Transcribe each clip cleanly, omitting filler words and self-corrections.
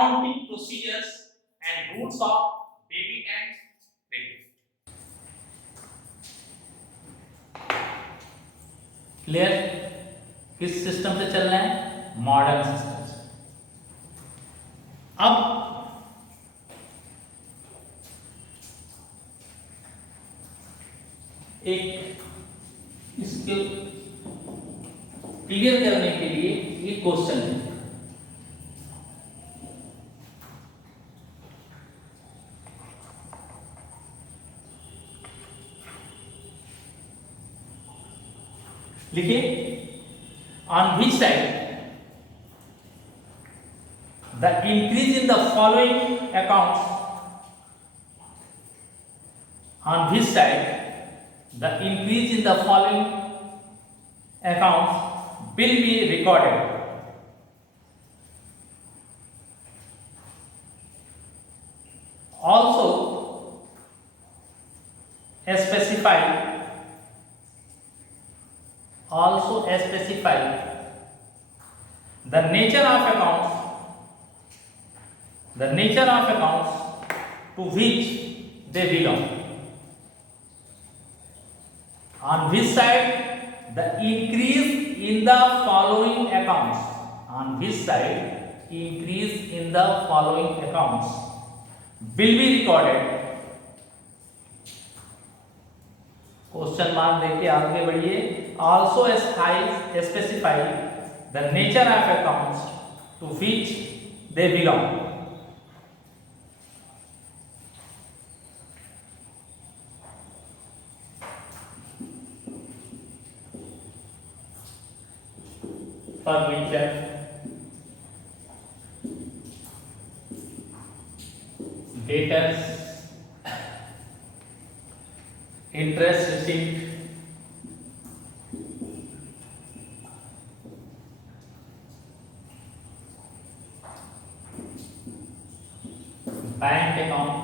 accounting procedures and rules of debit and credit. Clear? किस system से चलना है? मॉडर्न सिस्टम से। अब एक इसके क्लियर करने के लिए ये क्वेश्चन है। लिखिए, on which side the increase in the following accounts, on which side the increase in the following accounts will be recorded. Also specify the nature of accounts to which they belong. On which side the increase in the following accounts, will be recorded. Question mark देके आगे बढ़िए। Also specify the nature of accounts to which they belong. Furniture, debtors, interest receipt, bank account,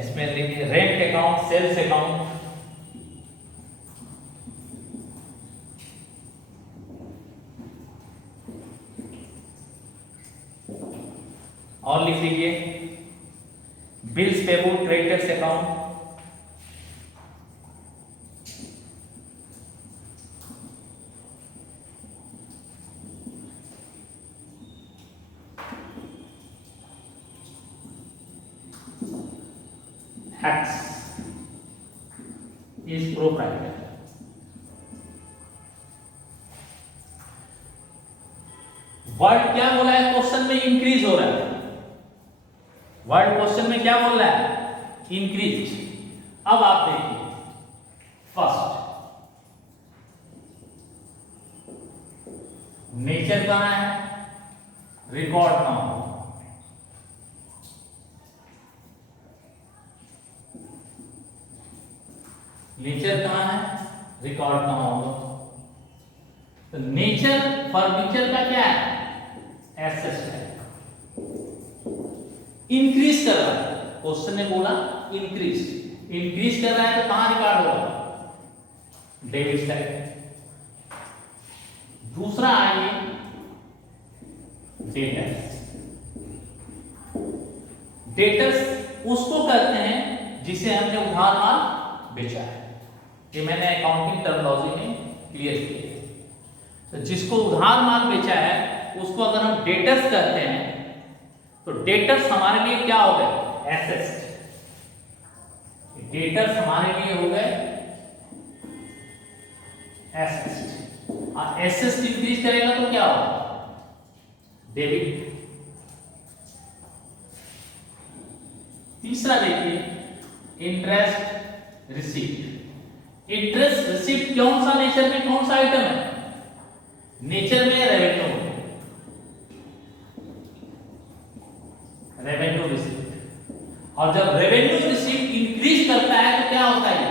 इसमें लिखिए rent account, sales account, और लिख लीजिए bills payable, creditors account, X is proprietor. Word क्या बोला है क्वेश्चन में? इंक्रीज हो रहा है। वर्ड क्वेश्चन में क्या बोल रहा है? इंक्रीज। अब आप देखिए, फर्स्ट नेचर कहां है? रिकॉर्ड कहां हो? नेचर कहां है? रिकॉर्ड कहां होगा? तो नेचर फर्नीचर का क्या है? एसेट है। इंक्रीज कर रहा है, क्वेश्चन ने बोला इंक्रीज कर रहा है, तो कहां रिकॉर्ड होगा? Debit side. दूसरा आइए डेटर्स उसको कहते हैं जिसे हमने उधार माल बेचा है। ये मैंने अकाउंटिंग टर्मिनोलॉजी में क्लियर किया है। तो जिसको उधार माल बेचा है उसको अगर हम डेटर्स कहते हैं, तो डेटर्स हमारे लिए क्या हो गए? एसेट्स। डेटर्स हमारे लिए हो गए एसेट्स। और एसेट्स इंक्रीज करेगा तो क्या होगा? डेबिट। तीसरा देखिए इंटरेस्ट रिसीप्ट। इंटरेस्ट रिसीप्ट कौन सा नेचर में, कौन सा आइटम है? नेचर में रेवेन्यू रिसीप्ट। और जब रेवेन्यू रिसीप्ट इंक्रीज करता है तो क्या होता है?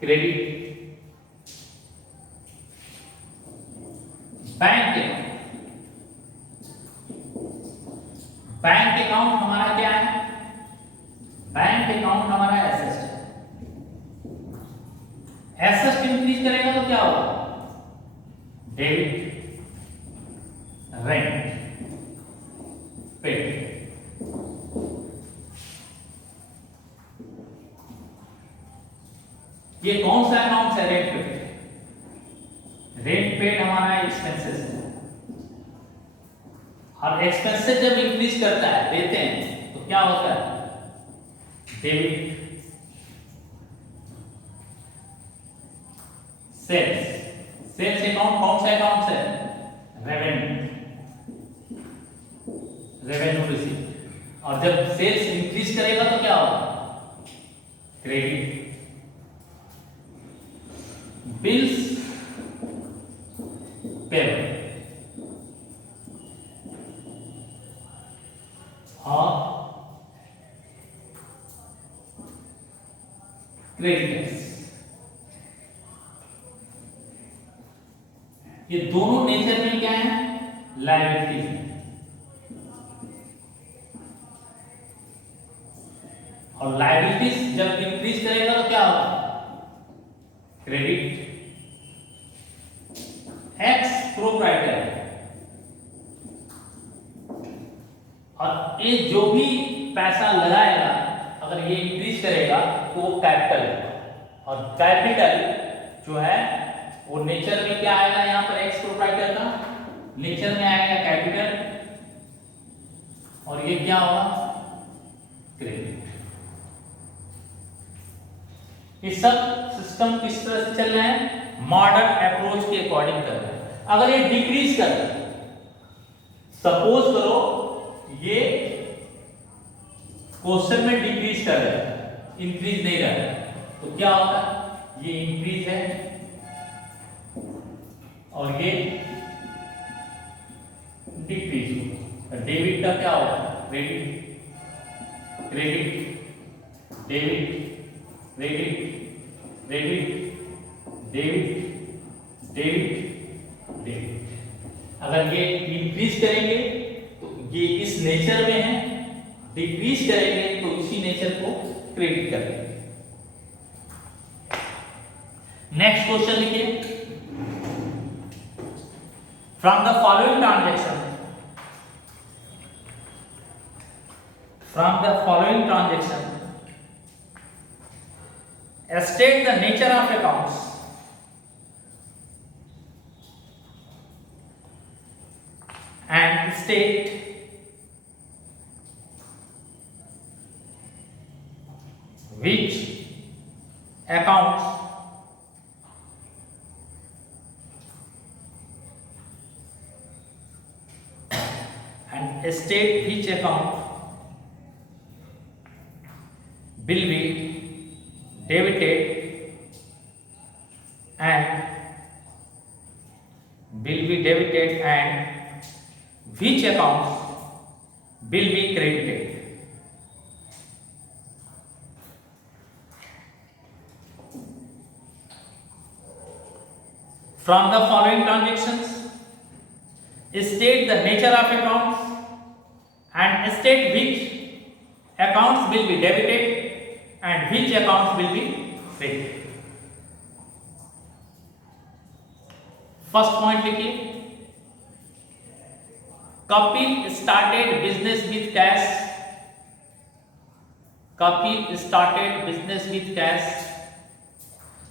क्रेडिट। बैंक अकाउंट हमारा क्या है? बैंक अकाउंट हमारा एसेट है। एसेट इंक्रीज करेगा तो क्या होगा? डेबिट। हमारा एक्सपेंसेस है, और एक्सपेंसेस जब इंक्रीज करता है, देते हैं, तो क्या होता है? डेबिट। सेल्स, सेल्स अकाउंट कौन सा अकाउंट है? Revenue, revenue receive. और जब सेल्स इंक्रीज करेगा तो क्या होगा? क्रेडिट। बिल्स पेबल और क्रेडिटर्स, ये दोनों नेचर में क्या है? लायबिलिटीज है। और लायबिलिटीज जब इंक्रीज करेगा तो क्या होगा? क्रेडिट। एक्स प्रोप्राइटर, और ये जो भी पैसा लगाएगा अगर ये इंक्रीज करेगा तो वो कैपिटल है, और कैपिटल जो है वो नेचर में क्या आएगा? यहाँ पर एक्स प्रोप्राइटर का नेचर में आएगा कैपिटल, और ये क्या होगा? क्रेडिट। ये सब सिस्टम किस तरह से चल रहे हैं? मॉडर्न अप्रोच के अकॉर्डिंग कर रहे हैं। अगर ये डिक्रीज कर रहा है, सपोज करो ये क्वेश्चन में डिक्रीज कर रहा है, इंक्रीज नहीं कर रहा है, तो क्या होता है? ये इंक्रीज है और ये डिक्रीज होगा। डेबिट का क्या होगा? Credit, credit, debit, credit, credit, debit, debit, debit. अगर ये इंक्रीज करेंगे तो ये इस नेचर में है, डिक्रीज करेंगे तो इसी नेचर को क्रेडिट करेंगे। नेक्स्ट क्वेश्चन लिखिए। From the following transaction, from the following transaction state the nature of accounts and state which accounts and state which account will be debited and which accounts will be credited. From the following transactions, state the nature of accounts and state which accounts will be debited and which accounts will be credited. First point लिखिए, Kapil started business with cash. Kapil started business with cash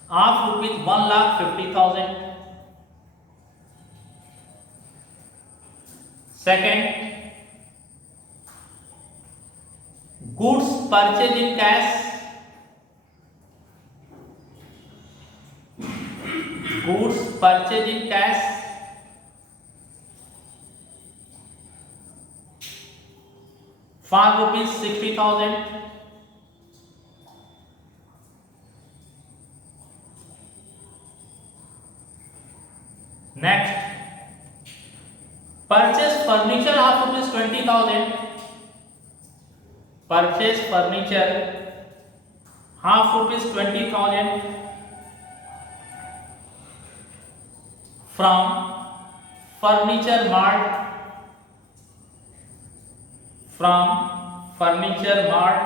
of rupees 1,50,000. Second, goods purchased in cash. Goods purchased in cash for rupees 60,000. Next, purchase furniture of rupees 20,000. Purchase furniture half rupees 20,000 from Furniture Mart. From Furniture Mart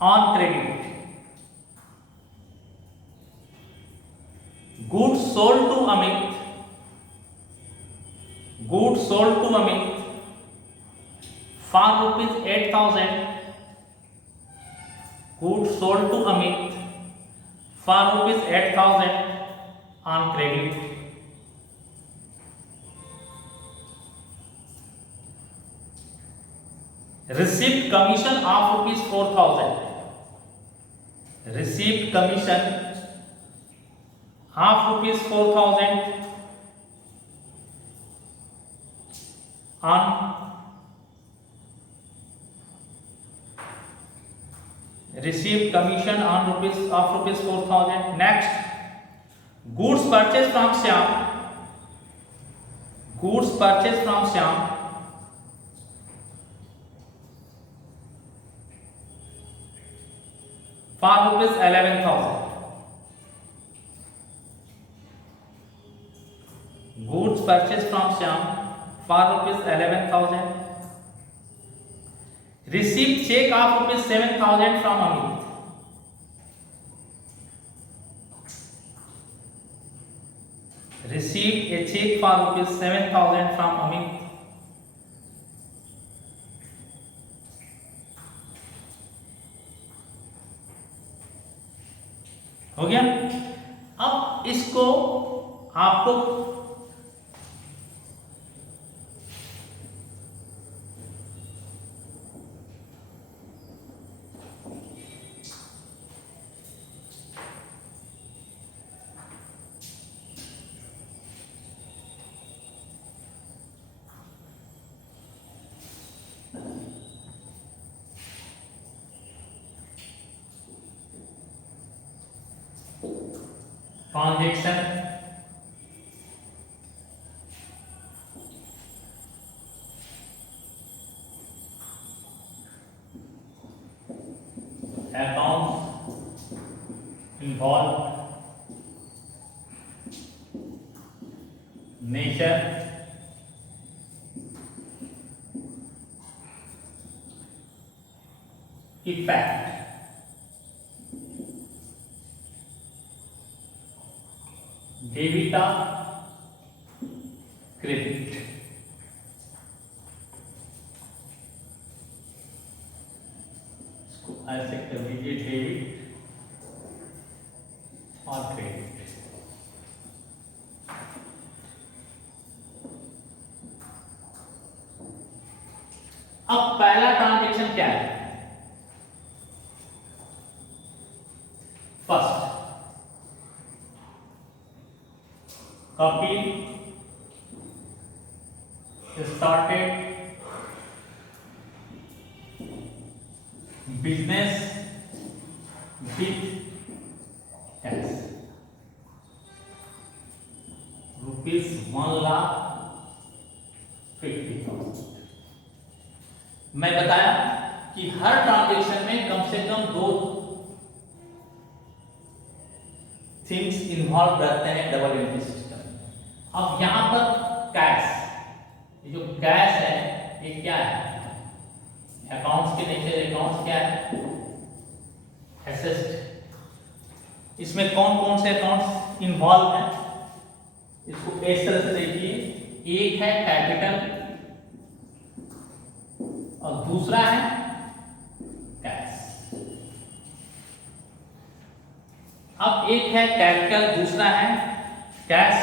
on credit. Goods sold to Amit. Goods sold to Amit for rupees 8,000. Goods sold to Amit for rupees 8,000 on credit. received commission of rupees 4,000. Received commission of rupees 4,000 on received commission on rupees 4,000. Next, goods purchased from Shyam. Goods purchased from Shyam for rupees 11,000. Goods purchased from Shyam for rupees 11,000. Received check of rupees 7,000 from Amit. Received a check for rupees 7,000 from Amit. हो गया। अब इसको आपको transaction account involve nature effect debit credit. इसको ऐसे कर दीजिए debit और क्रेडिट। अब पहला ट्रांजैक्शन क्या है? First, Kapil started business with cash rupees 1,50,000। मैं बताया कि हर ट्रांजैक्शन में कम से कम दो थिंग्स इन्वॉल्व रहते हैं डबल एंट्री सिस्टम। अब यहां पर कैश, ये जो कैश है ये क्या है? अकाउंट्स के नीचे अकाउंट्स क्या है? एसेट्स। इसमें कौन कौन से अकाउंट्स इन्वॉल्व हैं? इसको इस तरह से देखिए, एक है कैपिटल और दूसरा है कैश। अब एक है कैपिटल, दूसरा है कैश।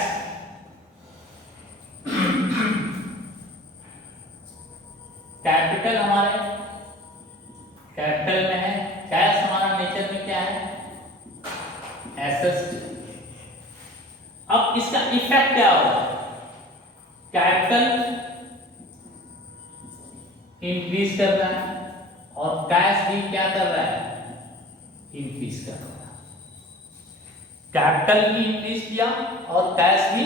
कैपिटल हमारे कैपिटल में है, कैश हमारा नेचर में क्या है? एसेट्स। अब इसका इफेक्ट क्या होगा? कैपिटल इंक्रीज कर रहा है और कैश भी क्या कर रहा है? इंक्रीज कर रहा है। कैपिटल भी इंक्रीज किया और कैश भी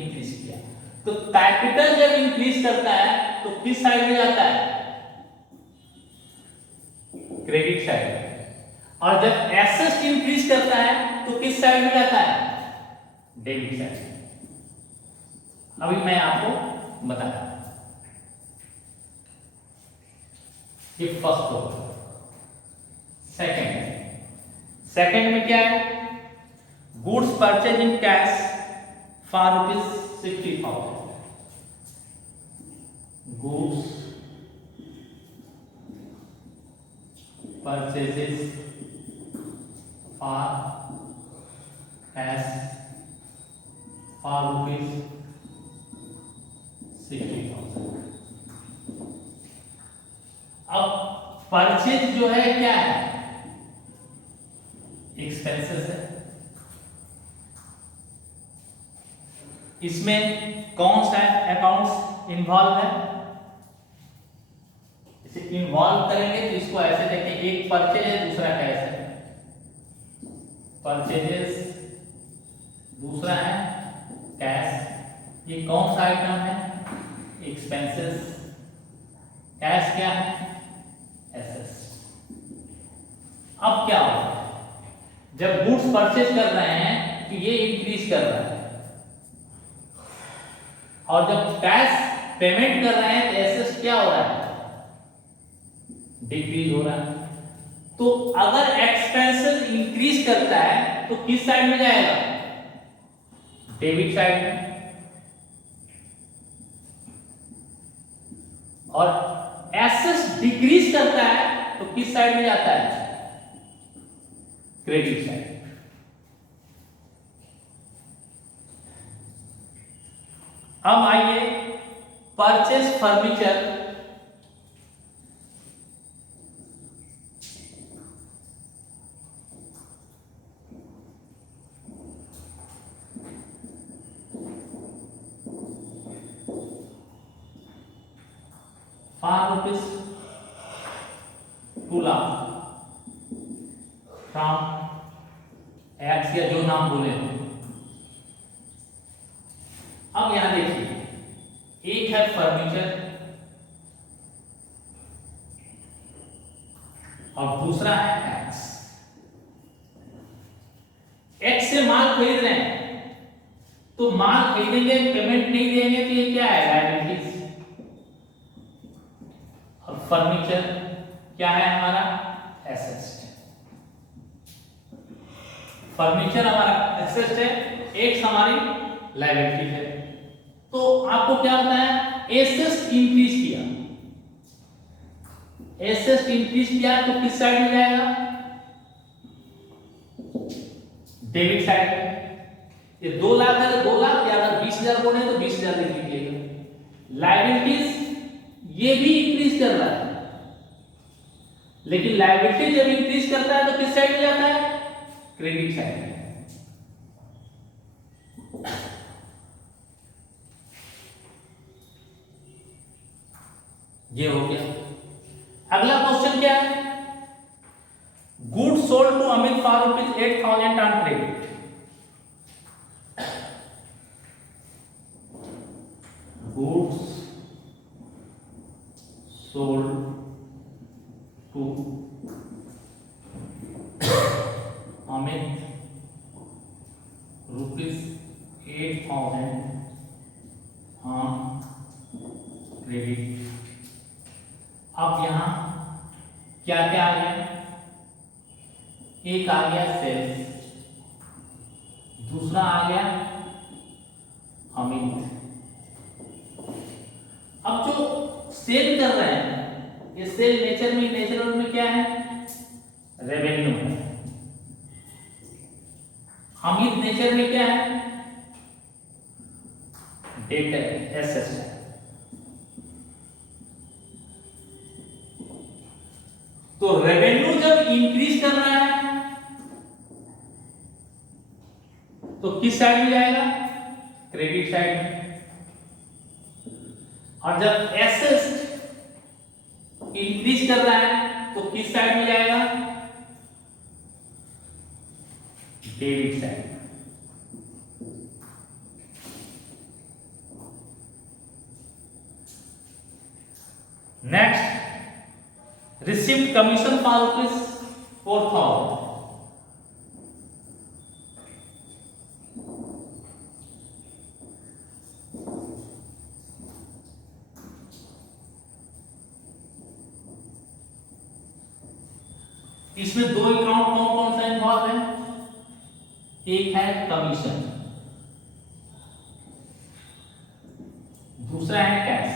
इंक्रीज किया। तो कैपिटल जब इंक्रीज करता है तो किस साइड में जाता है? Credit side. और जब एसेट्स इंक्रीज करता है तो किस साइड में जाता है? Debit side. अभी मैं आपको बताता हूं। ये फर्स्ट हो। सेकंड में क्या है? Goods purchase in cash for rupees 60,000। Goods purchases for cash for rupees 60,000। अब परचेज जो है क्या है, एक्सपेंसेस है। इसमें कौन सा अकाउंट्स इन्वॉल्व है, इसे इन्वॉल्व करेंगे तो इसको ऐसे देखें, एक परचेज है दूसरा कैश है, परचेजेस दूसरा है कैश। ये कौन सा आइटम है, एक्सपेंसेस। कैश क्या है, एसेट्स। अब क्या होगा, जब गुड्स परचेज कर रहे हैं तो ये इंक्रीज कर रहा है, और जब कैश पेमेंट कर रहे हैं तो एसेट्स क्या हो रहा है, डिक्रीज हो रहा है। तो अगर एक्सपेंसेस इंक्रीज करता है तो किस साइड में जाएगा, डेबिट साइड में, और एसेट्स डिक्रीज करता है तो किस साइड में जाता है, क्रेडिट साइड। अब आइए purchase furniture, ₹5 2 lakh from x या जो नाम बोले हो। अब यहां देखिए, एक है फर्नीचर और दूसरा है एक्स। एक्स से माल खरीद रहे हैं तो माल खरीदेंगे, पेमेंट नहीं देंगे तो ये क्या है, लायबिलिटीज। और फर्नीचर क्या है हमारा, एसेट्स। फर्नीचर हमारा एसेट्स है, एक्स हमारी लायबिलिटी है। तो आपको क्या होता है, एसेट्स इंक्रीज किया, एसेट्स इंक्रीज किया तो किस साइड में जाएगा, डेबिट साइड में। ये 2 लाख है तो 2 लाख, या अगर 20,000 बोले तो 20,000 लिख लीजिएगा। लायबिलिटीज ये भी इंक्रीज कर रहा है, लेकिन लायबिलिटी जब इंक्रीज करता है तो किस साइड में जाता है, क्रेडिट साइड में। ये हो गया। अगला क्वेश्चन क्या है, good sold to Amit for ₹8,000 on credit. Goods sold to Amit ₹8,000 on credit. अब यहां क्या क्या आ गया, एक आ गया सेल्स, दूसरा आ गया अमित। अब जो सेल कर रहे हैं, ये सेल नेचर में क्या है, रेवेन्यू है। अमित नेचर में क्या है, डेटा, एसेट्स है। तो रेवेन्यू जब इंक्रीज कर रहा है तो किस साइड में जाएगा, क्रेडिट साइड में। और जब एसेट्स इंक्रीज कर रहा है तो किस साइड में जाएगा, debit side. Next, received commission for ₹4,000। इसमें 2 अकाउंट कौन कौन सा इन्वॉल्व है, एक है कमीशन, दूसरा है कैश।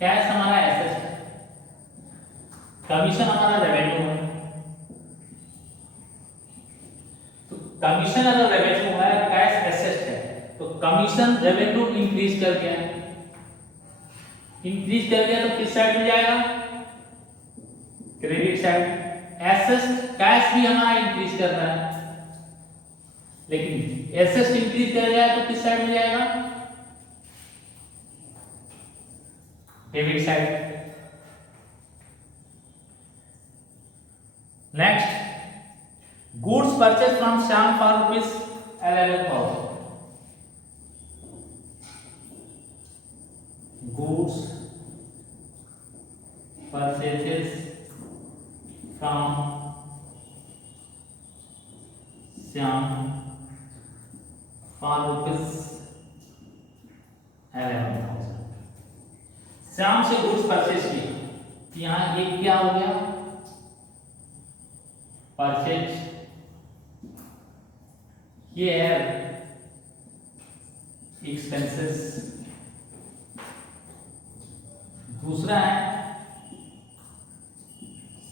कैश हमारा एसेट है, कमीशन हमारा रेवेन्यू है। तो कमीशन अगर रेवेन्यू है, कैश एसेट है, तो कमीशन रेवेन्यू इंक्रीज कर गया, इंक्रीज कर गया तो किस साइड में जाएगा, क्रेडिट साइड। एसेट कैश भी हमारा इंक्रीज कर रहा है, लेकिन एसेट इंक्रीज कर जाए तो किस साइड में जाएगा? Debit side. Next, goods purchase from Shyam for ₹11,000। Goods purchases from Shyam for ₹11,000। Shyam से गुड्स परचेज किए, यहां एक क्या हो गया? परचेज। ये है एक्सपेंसेस। दूसरा है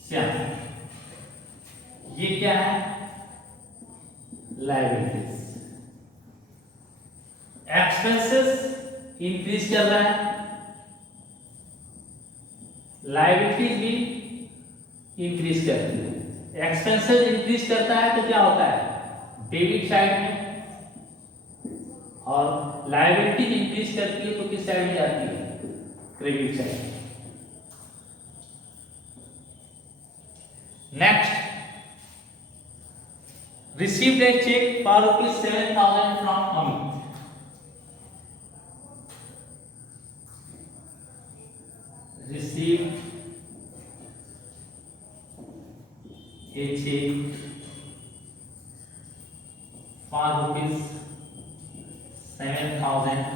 श्याम, ये क्या है? लायबिलिटीज। एक्सपेंसेस इंक्रीज कर रहा है, लायबिलिटीज भी इंक्रीज करती है। एक्सपेंसेस इंक्रीज करता है तो क्या होता है? डेबिट साइड में, और लायबिलिटी इंक्रीज करती है तो किस साइड में जाती है? Credit side. Next, received a cheque for ₹7,000 from Amit. Received a check for ₹7,000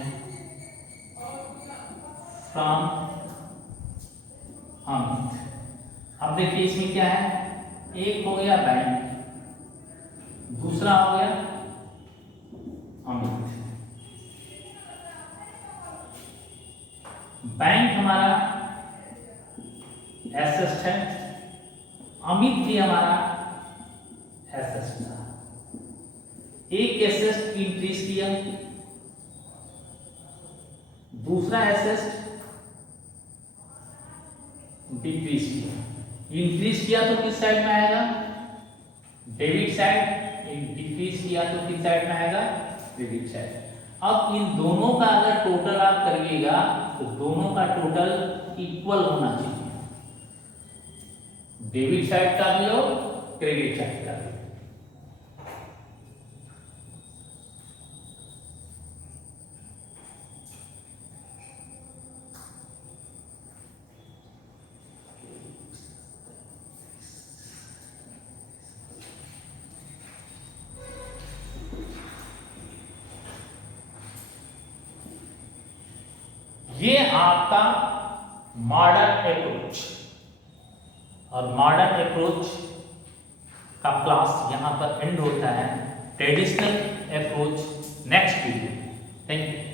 from Amit. अब देखिए इसमें क्या है? एक हो गया बैंक, दूसरा हो गया अमित। बैंक हमारा एसेट है, अमित भी हमारा एसेट था। एक एसेट इंक्रीज किया, दूसरा एसेट डिक्रीज किया। इंक्रीज किया तो किस साइड में आएगा? Debit side. डिक्रीज किया तो किस साइड में आएगा? Credit side. अब इन दोनों का अगर टोटल आप करिएगा तो दोनों का टोटल इक्वल होना चाहिए, डेबिट साइड का भी और क्रेडिट साइड का भी। ये आपका मॉडर्न अप्रोच, और मॉडर्न अप्रोच का क्लास यहां पर एंड होता है। Traditional approach next video. Thank you.